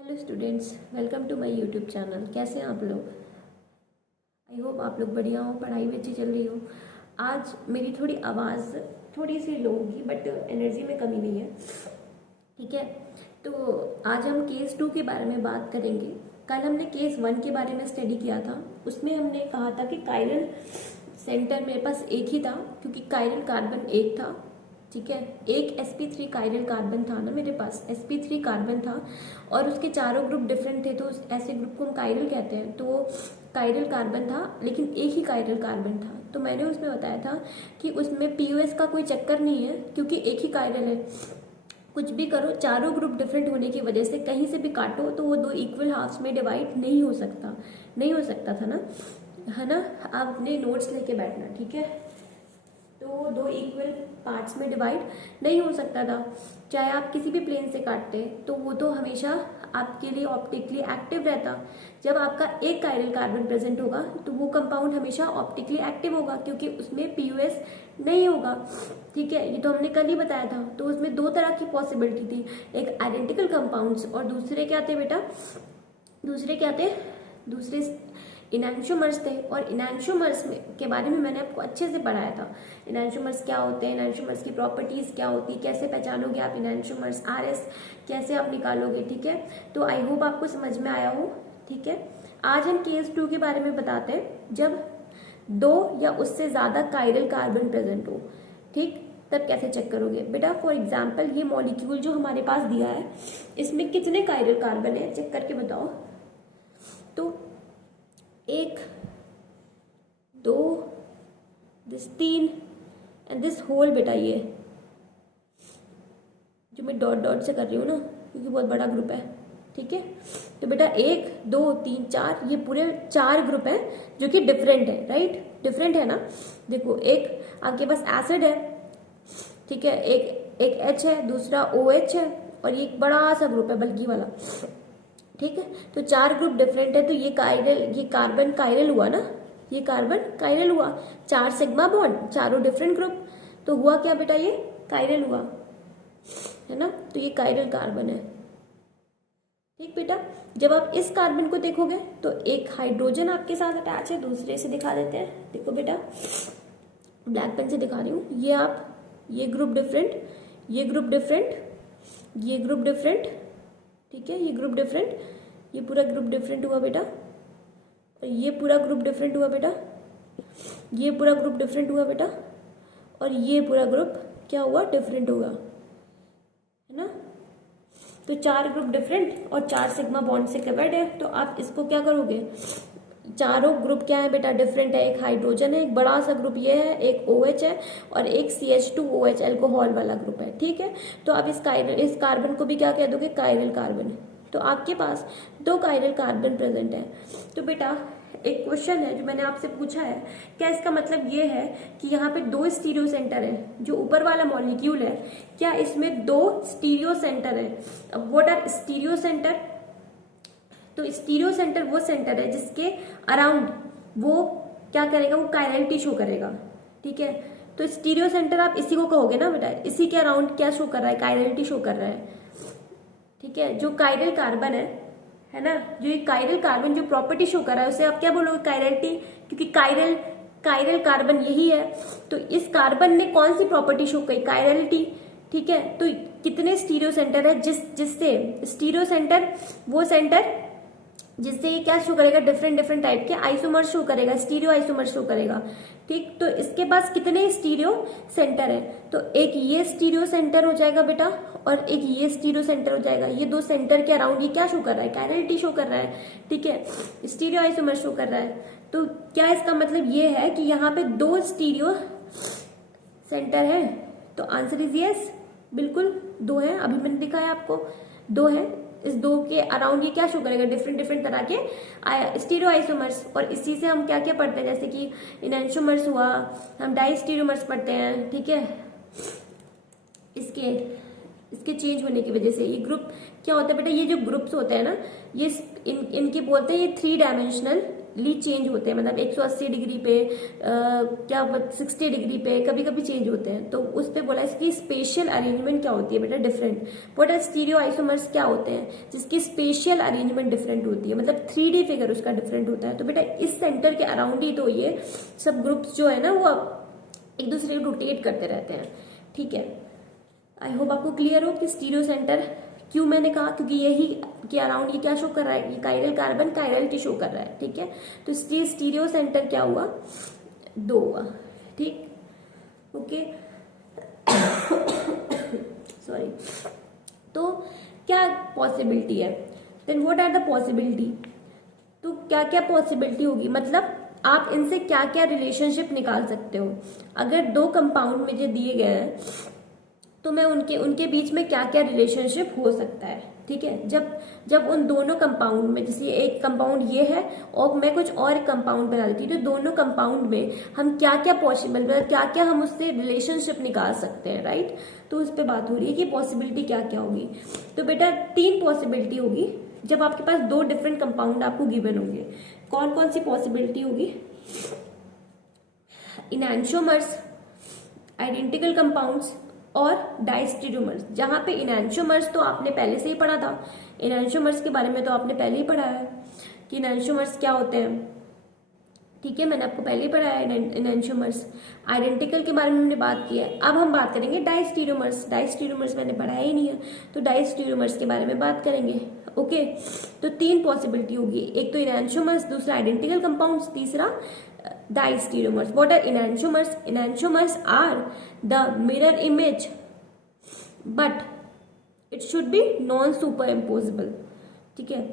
Hello students, welcome to my YouTube channel. कैसे हैं आप लोग? आई होप आप लोग बढ़िया हो, पढ़ाई भी अच्छी चल रही हो। आज मेरी थोड़ी आवाज़ थोड़ी सी लो होगी, बट एनर्जी में कमी नहीं है। ठीक है, तो आज हम केस 2 के बारे में बात करेंगे। कल हमने केस 1 के बारे में स्टडी किया था। उसमें हमने कहा था कि कायरल सेंटर मेरे पास एक ही था, क्योंकि कायरल कार्बन एक था। ठीक है, एक sp3 कायरल कार्बन था ना मेरे पास, sp3 कार्बन था और उसके चारों ग्रुप डिफरेंट थे, तो ऐसे ग्रुप को हम कायरल कहते हैं। तो वो कायरल कार्बन था, लेकिन एक ही कायरल कार्बन था। तो मैंने उसमें बताया था कि उसमें पीओएस का कोई चक्कर नहीं है, क्योंकि एक ही कायरल है। कुछ भी करो, चारों ग्रुप डिफरेंट होने की वजह से कहीं से भी काटो तो वो दो इक्वल हाफ्स में डिवाइड नहीं हो सकता। नहीं हो सकता था ना, है ना। आप अपने नोट्स लेके बैठना, ठीक है। तो दो इक्वल पार्ट्स में डिवाइड नहीं हो सकता था, चाहे आप किसी भी प्लेन से काटते, तो वो तो हमेशा आपके लिए ऑप्टिकली एक्टिव रहता। जब आपका एक कायरल कार्बन प्रेजेंट होगा तो वो कंपाउंड हमेशा ऑप्टिकली एक्टिव होगा, क्योंकि उसमें पीयूएस नहीं होगा। ठीक है, ये तो हमने कल ही बताया था। तो उसमें दो तरह की पॉसिबिलिटी थी, एक आइडेंटिकल कंपाउंड्स और दूसरे क्या थे बेटा, दूसरे क्या थे, दूसरे इनैंशोमर्स थे। और इनैंशोमर्स में के बारे में मैंने आपको अच्छे से पढ़ाया था। इनैंशोमर्स क्या होते हैं, इनैंशोमर्स की प्रॉपर्टीज क्या होती है, कैसे पहचानोगे आप इनैंशोमर्स, आरएस कैसे आप निकालोगे। ठीक है, तो आई होप आपको समझ में आया हो। ठीक है, आज हम केस 2 के बारे में बताते हैं। जब दो या उससे ज्यादा कायरल कार्बन प्रेजेंट हो, ठीक, तब कैसे चेक करोगे बेटा। फॉर एग्जाम्पल, ये मॉलिक्यूल जो हमारे पास दिया है, इसमें कितने कायरल कार्बन है, चेक करके बताओ। तो एक, दो, दिस तीन एंड दिस होल बेटा, ये जो मैं डॉट डॉट से कर रही हूँ ना, क्योंकि बहुत बड़ा ग्रुप है। ठीक है, तो बेटा 1 2 3 4, ये पूरे 4 ग्रुप है जो कि डिफरेंट है, राइट। डिफरेंट है ना। देखो, एक आपके पास एसिड है, ठीक है, एक H है, दूसरा OH है, और ये एक बड़ा सा ग्रुप है बल्कि वाला। ठीक है, तो 4 ग्रुप डिफरेंट है, तो ये कार्बन कायरल हुआ ना, ये कार्बन कायरल हुआ। 4 सिग्मा बॉन्ड, चारों डिफरेंट ग्रुप, तो हुआ क्या बेटा, ये कायरल हुआ, है ना। तो ये कायरल कार्बन है। ठीक बेटा, जब आप इस कार्बन को देखोगे तो एक हाइड्रोजन आपके साथ अटैच है, दूसरे से दिखा देते हैं। देखो बेटा, ब्लैक पेन से दिखा रही हूँ। ये ग्रुप डिफरेंट, ये ग्रुप डिफरेंट, ये ग्रुप डिफरेंट, ठीक है, ये ग्रुप डिफरेंट, ये पूरा ग्रुप डिफरेंट हुआ बेटा, और ये पूरा ग्रुप डिफरेंट हुआ बेटा, ये पूरा ग्रुप डिफरेंट हुआ बेटा, और ये पूरा ग्रुप क्या हुआ, डिफरेंट हुआ, है ना। तो 4 ग्रुप डिफरेंट और 4 सिग्मा बॉन्ड से कवर्ड है। तो आप इसको क्या करोगे, चारों ग्रुप क्या है बेटा, डिफरेंट है। एक हाइड्रोजन है, एक बड़ा सा ग्रुप ये है, एक OH है, और एक CH2OH अल्कोहल वाला ग्रुप है। ठीक है, तो आप इस कार्बन को भी क्या कह दोगे, कायरल कार्बन। तो आपके पास 2 कायरल कार्बन प्रेजेंट है। तो बेटा एक क्वेश्चन है जो मैंने आपसे पूछा है, क्या इसका मतलब ये है कि यहाँ पे 2 स्टीरियो सेंटर है, जो ऊपर वाला मॉलिक्यूल है, क्या इसमें 2 स्टीरियो सेंटर है। अब व्हाट आर स्टीरियो सेंटर, तो स्टीरियो सेंटर वो सेंटर है जिसके अराउंड वो क्या करेगा, वो कायरलिटी शो करेगा। ठीक है, तो स्टीरियो सेंटर आप इसी को कहोगे ना बेटा, इसी के अराउंड क्या शो कर रहा है, कायरलिटी शो कर रहा है। ठीक है, जो कायरल कार्बन है ना, जो ये कायरल कार्बन जो प्रॉपर्टी शो कर रहा है, उसे आप क्या बोलोगे, कायरलिटी, क्योंकि कायरल कार्बन यही है। तो इस कार्बन ने कौन सी प्रॉपर्टी शो की, कायरलिटी। ठीक है, तो कितने स्टीरियो सेंटर है, जिससे स्टीरियो सेंटर वो सेंटर जिससे ये क्या शो करेगा, डिफरेंट टाइप के आइसोमर शो करेगा, स्टीरियो आइसोमर शो करेगा। ठीक, तो इसके पास कितने स्टीरियो सेंटर है, तो एक ये स्टीरियो सेंटर हो जाएगा बेटा, और एक ये स्टीरियो सेंटर हो जाएगा। ये 2 सेंटर के अराउंड ये क्या शो कर रहा है, कायरलिटी शो कर रहा है। ठीक है, स्टीरियो आइसोमर शो कर रहा है। तो क्या इसका मतलब ये है कि यहाँ पे 2 स्टीरियो सेंटर है, तो आंसर इज यस, बिल्कुल 2 है। अभी मैंने दिखाया आपको 2 है। इस 2 के अराउंड ये क्या शो करेगा, डिफरेंट तरह के स्टीरियो आइसोमर्स। और इसी से हम क्या क्या पढ़ते हैं, जैसे कि इनैंशोमर्स हुआ, हम डाइस्टीरियोमर्स पढ़ते हैं। ठीक है, इसके इसके चेंज होने की वजह से। ये ग्रुप क्या होता है बेटा, ये जो ग्रुप्स होते हैं ना, ये इनके बोलते हैं ये 3 डायमेंशनली चेंज होते हैं, मतलब 180 डिग्री पे, क्या 60 डिग्री पे कभी कभी चेंज होते हैं। तो उस पर बोला इसकी स्पेशियल अरेंजमेंट क्या होती है बेटा, different. What are stereoisomers, क्या होते हैं जिसकी स्पेशियल अरेंजमेंट डिफरेंट होती है, मतलब 3D फिगर उसका डिफरेंट होता है। तो बेटा इस सेंटर के अराउंड ही तो ये सब ग्रुप्स जो है ना वो एक दूसरे को रोटेट करते रहते हैं, ठीक है। आई होप आपको क्लियर हो कि स्टीरियो सेंटर क्यों मैंने कहा, क्योंकि यही के अराउंड ये क्या शो कर रहा है, ये कायरल कार्बन कायरलिटी शो कर रहा है, ठीक है। तो इसलिए स्टीरियो सेंटर क्या हुआ, 2 हुआ, ठीक, ओके। सॉरी। तो क्या पॉसिबिलिटी है, then what are the possibility, तो क्या क्या पॉसिबिलिटी होगी, मतलब आप इनसे क्या क्या रिलेशनशिप निकाल सकते हो। अगर 2 कंपाउंड मुझे दिए गए हैं तो मैं उनके बीच में क्या क्या रिलेशनशिप हो सकता है, ठीक है। जब उन दोनों कंपाउंड में, जैसे एक कंपाउंड ये है और मैं कुछ और कंपाउंड बना देती हूँ, तो दोनों कंपाउंड में हम क्या क्या पॉसिबल, मतलब क्या क्या हम उससे रिलेशनशिप निकाल सकते हैं, राइट। तो उस पर बात हो रही है कि पॉसिबिलिटी क्या क्या होगी। तो बेटा 3 पॉसिबिलिटी होगी जब आपके पास 2 डिफरेंट कंपाउंड आपको गिवन होंगे। कौन कौन सी पॉसिबिलिटी होगी, इनैंशियोमर्स, आइडेंटिकल कंपाउंड्स और डाइस्टेरियोमर्स। जहां पे इनैंशियोमर्स तो आपने पहले से ही पढ़ा था, इनैंशियोमर्स के बारे में तो आपने पहले ही पढ़ा है कि इनैंशियोमर्स क्या होते हैं, ठीक है, मैंने आपको पहले ही पढ़ाया है इनैंशियोमर्स। आइडेंटिकल के बारे में हमने बात की है। अब हम बात करेंगे डाइस्टेरियोमर्स। डाइस्टेरियोमर्स मैंने पढ़ाया ही नहीं है, तो डाइस्टेरियोमर्स के बारे में बात करेंगे, ओके। तो 3 पॉसिबिलिटी होगी, एक तो इनैंशियोमर्स, दूसरा आइडेंटिकल कंपाउंड्स, तीसरा diastereomers. What are enantiomers, enantiomers are the mirror image but it should be non superimposable, ठीक है।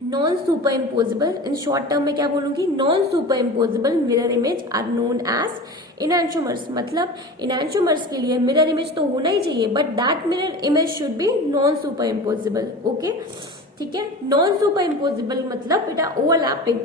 Non superimposable, in short term में क्या बोलूंगी, non superimposable mirror image are known as enantiomers. मतलब enantiomers के लिए mirror image तो होना ही चाहिए, but that mirror image should be non super imposable, okay, ठीक है। नॉन सुपर इम्पोजिबल मतलब बेटा ओवरलैपिंग,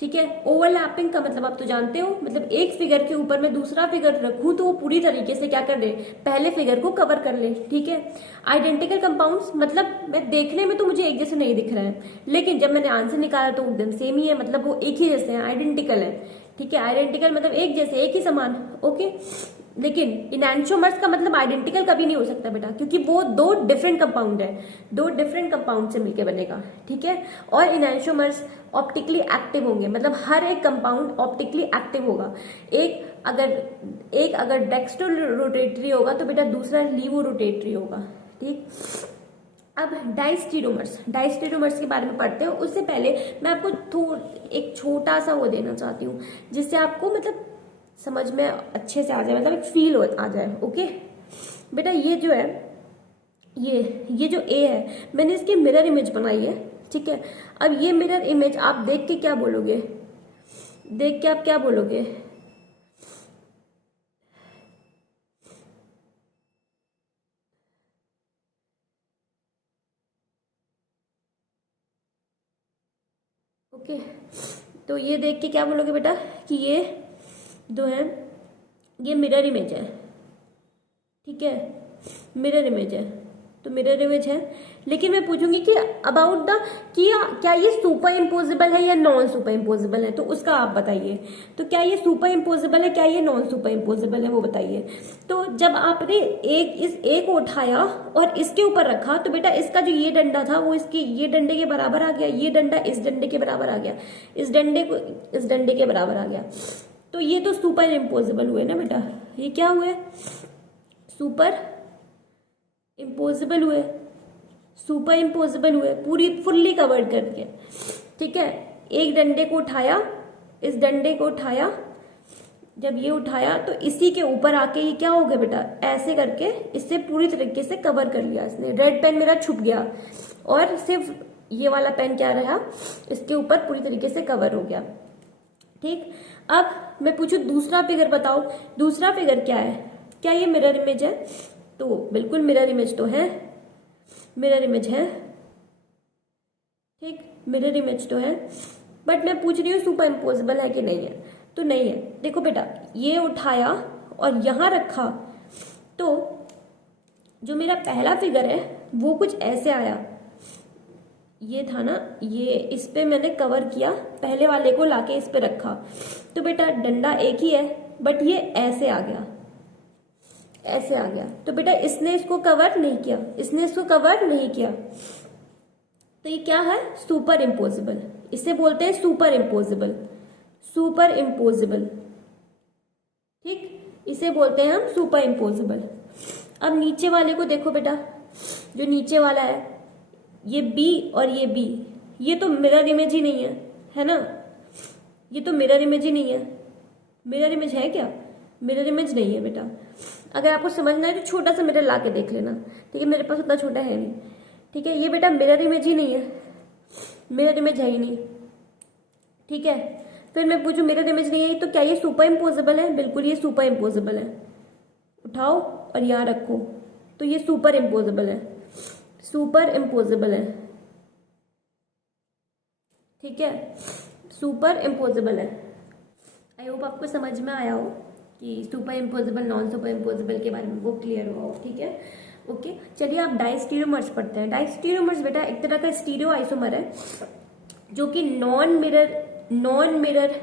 ठीक है। ओवरलैपिंग का मतलब आप तो जानते हो, मतलब एक फिगर के ऊपर मैं दूसरा फिगर रखूं तो वो पूरी तरीके से क्या कर दे, पहले फिगर को कवर कर ले, ठीक है। आइडेंटिकल कंपाउंड्स मतलब मैं देखने में तो मुझे एक जैसे नहीं दिख रहा है, लेकिन जब मैंने आंसर निकाला तो एकदम सेम ही है, मतलब वो एक ही जैसे हैं, आइडेंटिकल है, ठीक है। आइडेंटिकल मतलब एक जैसे, एक ही समान, ओके। लेकिन इनैंशियोमर्स का मतलब आइडेंटिकल कभी नहीं हो सकता बेटा, क्योंकि वो 2 डिफरेंट कंपाउंड है, 2 डिफरेंट कंपाउंड से मिलकर बनेगा, ठीक है। और इनैंशियोमर्स ऑप्टिकली एक्टिव होंगे, मतलब हर एक कंपाउंड ऑप्टिकली एक्टिव होगा। एक अगर डेक्स्ट्रो रोटेटरी होगा तो बेटा दूसरा लीवो रोटेटरी होगा, ठीक। अब डाइस्टेरियोमर्स के बारे में पढ़ते हो, उससे पहले मैं आपको एक छोटा सा वो देना चाहती हूँ, जिससे आपको मतलब समझ में अच्छे से आ जाए, मतलब एक फील आ जाए, ओके। बेटा ये जो है, ये जो ए है, मैंने इसकी मिरर इमेज बनाई है, ठीक है। अब ये मिरर इमेज आप देख के क्या बोलोगे, देख के आप क्या बोलोगे, ओके। तो ये देख के क्या बोलोगे बेटा कि ये जो है ये मिरर इमेज है, ठीक है, मिरर इमेज है। तो मिरर इमेज है, लेकिन मैं पूछूंगी कि अबाउट द क्या ये सुपर इम्पोजिबल है या नॉन सुपर इम्पोजिबल है, तो उसका आप बताइए। तो क्या ये सुपर इम्पोजिबल है, क्या ये नॉन सुपर इम्पोजिबल है, वो बताइए। तो जब आपने इस ए को उठाया और इसके ऊपर रखा, तो बेटा इसका जो ये डंडा था वो इसके ये डंडे के बराबर आ गया, ये डंडा इस डंडे के बराबर आ गया, इस डंडे को इस डंडे के बराबर आ गया। तो ये तो सुपर इम्पोजिबल हुए ना बेटा, ये क्या हुए, सुपर इम्पोजिबल हुए, सुपर इम्पोजिबल हुए, पूरी फुल्ली कवर्ड करके, ठीक है। एक डंडे को उठाया, इस डंडे को उठाया, जब ये उठाया तो इसी के ऊपर आके ये क्या हो गया बेटा, ऐसे करके इससे पूरी तरीके से कवर कर लिया इसने। रेड पेन मेरा छुप गया और सिर्फ ये वाला पेन क्या रहा, इसके ऊपर पूरी तरीके से कवर हो गया, ठीक। अब मैं पूछू दूसरा फिगर बताओ, दूसरा फिगर क्या है, क्या ये मिरर इमेज है, तो बिल्कुल मिरर इमेज तो है, मिरर इमेज है, ठीक, मिरर इमेज तो है, बट मैं पूछ रही हूँ सुपर इम्पोजिबल है कि नहीं है, तो नहीं है। देखो बेटा ये उठाया और यहां रखा, तो जो मेरा पहला फिगर है वो कुछ ऐसे आया, ये था ना, ये इस पे मैंने कवर किया, पहले वाले को लाके इस पे रखा, तो बेटा डंडा एक ही है बट ये ऐसे आ गया, ऐसे आ गया, तो बेटा इसने इसको कवर नहीं किया, इसने इसको कवर नहीं किया, तो ये क्या है, सुपर इम्पोजिबल, इसे बोलते हैं सुपर इम्पोजिबल, सुपर इम्पोजिबल, ठीक, इसे बोलते हैं हम सुपर इम्पोजिबल। अब नीचे वाले को देखो बेटा, जो नीचे वाला है ये बी और ये बी, ये तो मिरर इमेज ही नहीं है ना, ये तो मिरर इमेज ही नहीं है, मिरर इमेज है क्या, मिरर इमेज नहीं है बेटा। अगर आपको समझना है तो छोटा सा मिरर ला के देख लेना, ठीक है, मेरे पास उतना छोटा है नहीं, ठीक है, ये बेटा मिरर इमेज ही नहीं है, मिरर इमेज है ही नहीं, ठीक है। फिर मैं पूछूं मिरर इमेज नहीं है तो क्या ये सुपर इम्पोजिबल है, बिल्कुल ये सुपर इम्पोजिबल है, उठाओ और यहाँ रखो, तो ये सुपर इम्पोजिबल है, सुपर इम्पोजिबल है, ठीक है, सुपर इम्पोजिबल है। आई होप आपको समझ में आया हो कि super imposable non super imposable के बारे में वो क्लियर हुआ हो, ठीक है, ओके। चलिए आप डाइस्टीरियोमर्स पढ़ते हैं। डाइस्टीरियोमर्स बेटा एक तरह का स्टीरियो आइसोमर है जो कि नॉन मिरर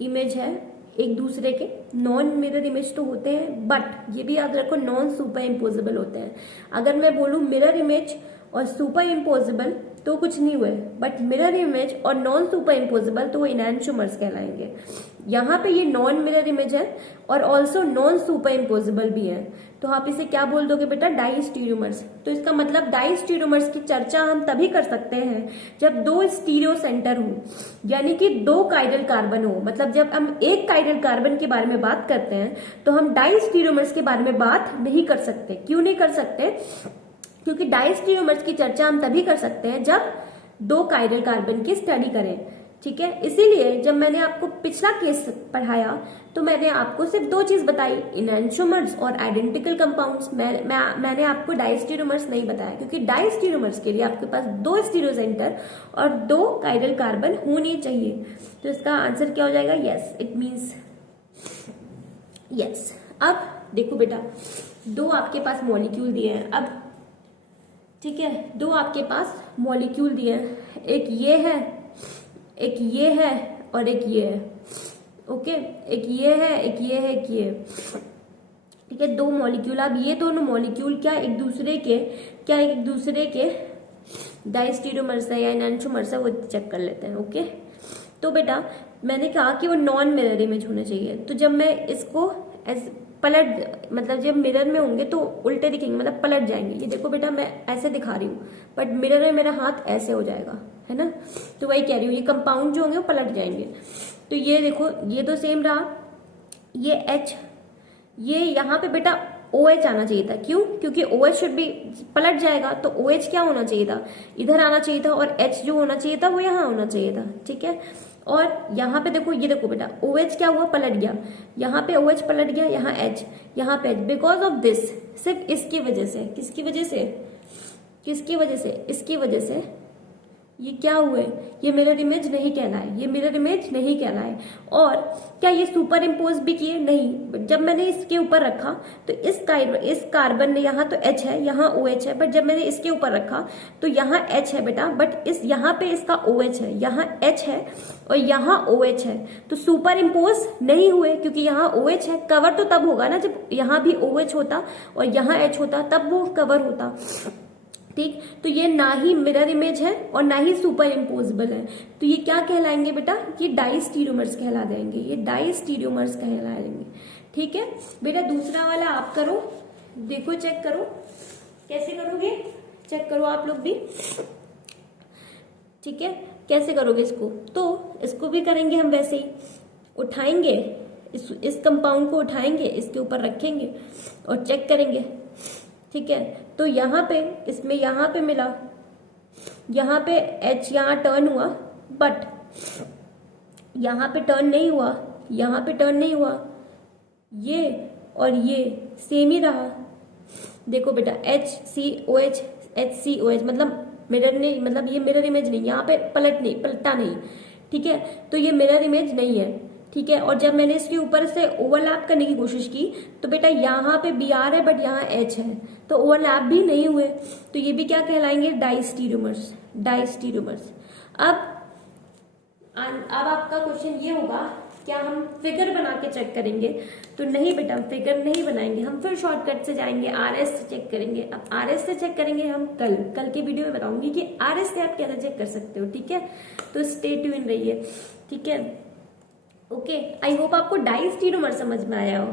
इमेज है एक दूसरे के, नॉन मिरर इमेज तो होते हैं बट ये भी याद रखो नॉन सुपर इम्पोजिबल होते हैं। अगर मैं बोलूं मिरर इमेज और सुपर इम्पोजिबल तो कुछ नहीं हुए, बट मिरर इमेज और नॉन सुपर इम्पोजिबल तो वो इनैंशियोमर्स कहलाएंगे। यहाँ पे ये नॉन मिरर इमेज है और ऑल्सो नॉन सुपर इम्पोजिबल भी है, तो आप इसे क्या बोल दोगे बेटा, डाइस्टीरियोमर्स। तो इसका मतलब डाइस्टीरियोमर्स की चर्चा हम तभी कर सकते हैं जब दो स्टीरियो सेंटर हो, यानी कि दो काइरल कार्बन हो। मतलब जब हम एक काइरल कार्बन के बारे में बात करते हैं तो हम डाइस्टीरियोमर्स के बारे में बात नहीं कर सकते। क्यों नहीं कर सकते, क्योंकि डाइस्टीरियोमर्स की चर्चा हम तभी कर सकते हैं जब दो काइरल कार्बन की स्टडी करें, ठीक है। इसीलिए जब मैंने आपको पिछला केस पढ़ाया तो मैंने आपको सिर्फ दो चीज बताई, इनैंशियोमर्स और आइडेंटिकल कंपाउंड्स। मैंने आपको डाइस्टीरियोमर्स नहीं बताया, क्योंकि डाइस्टीरियोमर्स के लिए आपके पास दो स्टीरियो सेंटर और दो काइरल कार्बन होनी चाहिए। तो इसका आंसर क्या हो जाएगा, यस, इट मीन्स यस। अब देखो बेटा, दो आपके पास मॉलिक्यूल दिए हैं, अब ठीक है, दो आपके पास मॉलिक्यूल दिए हैं, एक ये है, एक ये है और एक ये है, ओके, एक ये है, एक ये है, एक ये है, ठीक है, दो मॉलिक्यूल। अब ये दोनों मॉलिक्यूल क्या एक दूसरे के डाइस्टीरियोमर्स है या एनांशियोमर्स है, वो चेक कर लेते हैं, ओके। तो बेटा मैंने कहा कि वो नॉन मिरर इमेज होना चाहिए, तो जब मैं इसको पलट, मतलब जब मिरर में होंगे तो उल्टे दिखेंगे, मतलब पलट जाएंगे। ये देखो बेटा मैं ऐसे दिखा रही हूँ बट मिरर में मेरा हाथ ऐसे हो जाएगा, है ना, तो वही कह रही हूँ, ये कंपाउंड जो होंगे वो पलट जाएंगे। तो ये देखो, ये तो सेम रहा, ये H, ये यहाँ पे बेटा OH आना चाहिए था। क्यों, क्योंकि OH शुड भी पलट जाएगा, तो OH क्या होना चाहिए था, इधर आना चाहिए था, और H जो होना चाहिए था वो यहाँ होना चाहिए था, ठीक है। और यहाँ पे देखो, ये देखो बेटा OH क्या हुआ, पलट गया, यहाँ पे OH पलट गया, यहाँ H, यहाँ पे H, बिकॉज ऑफ दिस, सिर्फ इसकी वजह से, किसकी वजह से, किसकी वजह से, इसकी वजह से ये क्या हुए, ये मिरर इमेज नहीं कहलाए, ये मिरर इमेज नहीं कहलाए। और क्या ये सुपर इम्पोज भी किए, नहीं। जब मैंने इसके ऊपर रखा तो इस कार्बन ने, यहाँ तो H है, यहाँ OH है, बट जब मैंने इसके ऊपर रखा तो यहाँ H है बेटा, बट इस यहाँ पे इसका OH है, यहाँ H है और यहाँ OH है, तो सुपर इम्पोज नहीं हुए, क्योंकि यहाँ OH है। कवर तो तब होगा ना जब यहाँ भी OH होता और यहाँ H होता, तब वो कवर होता, ठीक। तो ये ना ही मिरर इमेज है और ना ही सुपर इम्पोजिबल है, तो ये क्या कहलाएंगे बेटा, ये डाइस्टीरियोमर्स कहला देंगे, ये डाइस्टीरियोमर्स कहलाएंगे, ठीक है। बेटा दूसरा वाला आप करो, देखो चेक करो, कैसे करोगे, चेक करो आप लोग भी, ठीक है, कैसे करोगे इसको। तो इसको भी करेंगे हम वैसे ही, उठाएंगे इस कंपाउंड को, उठाएंगे इसके ऊपर रखेंगे और चेक करेंगे, ठीक है। तो यहाँ पे, इसमें यहाँ पे मिला, यहाँ पे H यहाँ टर्न हुआ, बट यहाँ पे टर्न नहीं हुआ, यहाँ पे टर्न नहीं हुआ, ये और ये सेम ही रहा। देखो बेटा HCOH, HCOH मतलब मिरर नहीं, मतलब ये मिरर इमेज नहीं, यहाँ पे पलटा नहीं, ठीक है, तो ये मिरर इमेज नहीं है। ठीक है। और जब मैंने इसके ऊपर से ओवरलैप करने की कोशिश की तो बेटा यहाँ पे Br है बट यहाँ H है, तो ओवरलैप भी नहीं हुए, तो ये भी क्या कहलाएंगे, डाइस्टीरियोमर्स, डाइस्टीरियोमर्स। अब आपका क्वेश्चन ये होगा, क्या हम फिगर बना के चेक करेंगे? तो नहीं बेटा, हम फिगर नहीं बनाएंगे, हम फिर शॉर्टकट से जाएंगे, RS से चेक करेंगे। अब RS से चेक करेंगे हम कल के वीडियो में बताऊंगी कि RS से आप कैसे चेक कर सकते हो, ठीक है। तो स्टे ट्यून रहिए, ठीक है। ओके, आई होप आपको डाइस्टीरियोमर समझ में आया हो,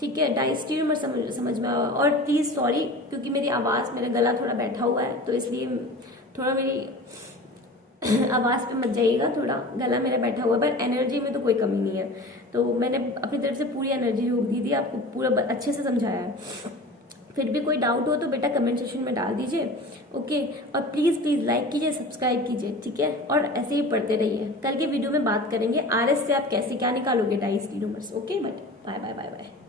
ठीक है, डाइस्टीरियोमर समझ में आया हो। और प्लीज सॉरी, क्योंकि मेरी आवाज, मेरा गला थोड़ा बैठा हुआ है, तो इसलिए थोड़ा मेरी आवाज पे मत जाइएगा, थोड़ा गला मेरा बैठा हुआ है, पर एनर्जी में तो कोई कमी नहीं है। तो मैंने अपनी तरफ से पूरी एनर्जी दी थी, आपको पूरा अच्छे से समझाया है। फिर भी कोई डाउट हो तो बेटा कमेंट सेक्शन में डाल दीजिए, ओके। और प्लीज प्लीज लाइक कीजिए, सब्सक्राइब कीजिए, ठीक है। और ऐसे ही पढ़ते रहिए, कल के वीडियो में बात करेंगे RS से आप कैसे क्या निकालोगे diastereomers, okay. But bye bye bye bye.